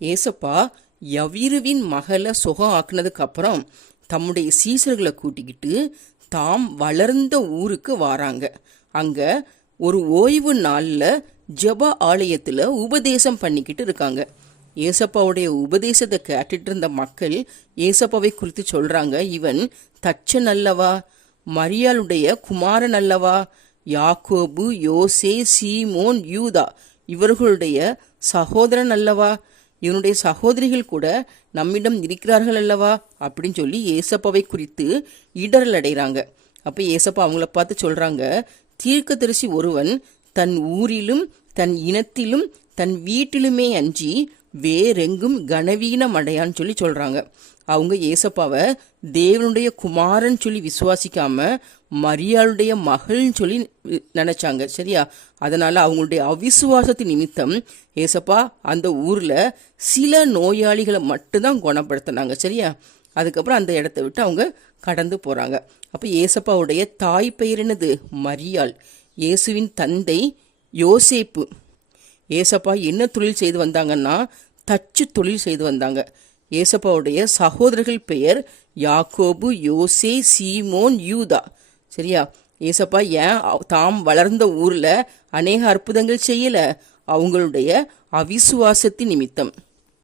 ஏசப்பா யவீருவின் மகளை சுகம் ஆக்குனதுக்கு அப்புறம் தம்முடைய சீசர்களை கூட்டிக்கிட்டு தாம் வளர்ந்த ஊருக்கு வாராங்க. அங்க ஒரு ஓய்வு நாள்ல ஜெப ஆலயத்துல உபதேசம் பண்ணிக்கிட்டு இருக்காங்க. ஏசப்பாவுடைய உபதேசத்தை கேட்டுட்டு இருந்த மக்கள் ஏசப்பாவை குறித்து சொல்றாங்க, இவன் தச்சன் அல்லவா, மரியாளுடைய குமாரன் அல்லவா, யாக்கோபு, யோசே, சீமோன், யூதா இவர்களுடைய சகோதரன் அல்லவா, இவனுடைய சகோதரிகள் கூட நம்மிடம் இருக்கிறார்கள் அல்லவா அப்படின்னு சொல்லி ஏசப்பாவை குறித்து இடரல் அடைகிறாங்க. அப்போ ஏசப்பா அவங்கள பார்த்து சொல்றாங்க, தீர்க்கதரிசி ஒருவன் தன் ஊரிலும் தன் இனத்திலும் தன் வீட்டிலுமே அன்றி வேறெங்கும் கனவீனம் அடையான்னு சொல்லி சொல்றாங்க. அவங்க ஏசப்பாவை தேவனுடைய குமாரன் சொல்லி விசுவாசிக்காம மரியாளுடைய மகள்னு சொல்லி நினைச்சாங்க. சரியா? அதனால அவங்களுடைய அவிசுவாசத்தின் நிமித்தம் ஏசப்பா அந்த ஊர்ல சில நோயாளிகளை மட்டும்தான் குணப்படுத்தினாங்க. சரியா? அதுக்கப்புறம் அந்த இடத்த விட்டு அவங்க கடந்து போறாங்க. அப்ப ஏசப்பாவுடைய தாய் பெயர் என்னது? மரியாள். இயேசுவின் தந்தை யோசேப்பு. ஏசப்பா என்ன தொழில் செய்து வந்தாங்கன்னா தச்சு தொழில் செய்து வந்தாங்க. ஏசப்பாவுடைய சகோதரர்கள் பெயர் யாக்கோபு, யோசே, சீமோன், யூதா. சரியா? ஏசப்பா ஏன் தாம் வளர்ந்த ஊர்ல அநேக அற்புதங்கள் செய்யல? அவங்களுடைய அவிசுவாசத்தின் நிமித்தம்.